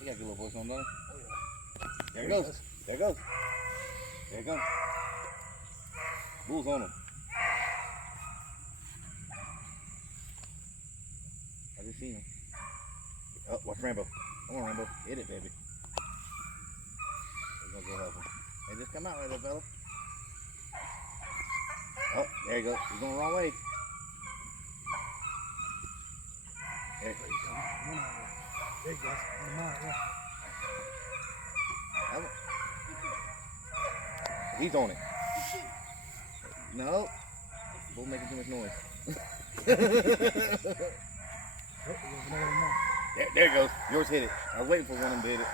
He got a good little voice on, don't he? There he goes. There it goes. There it goes. Bull's on him. I just seen him. Oh, watch Rambo. Come on, Rambo. Hit it, baby. He's gonna go help him. Hey, just come out right there, fella. Oh, there he goes. He's going the wrong way. There he goes. There you go. He's on it. No. Bull making too much noise. There it goes. Yours hit it. I was waiting for one of them to hit it.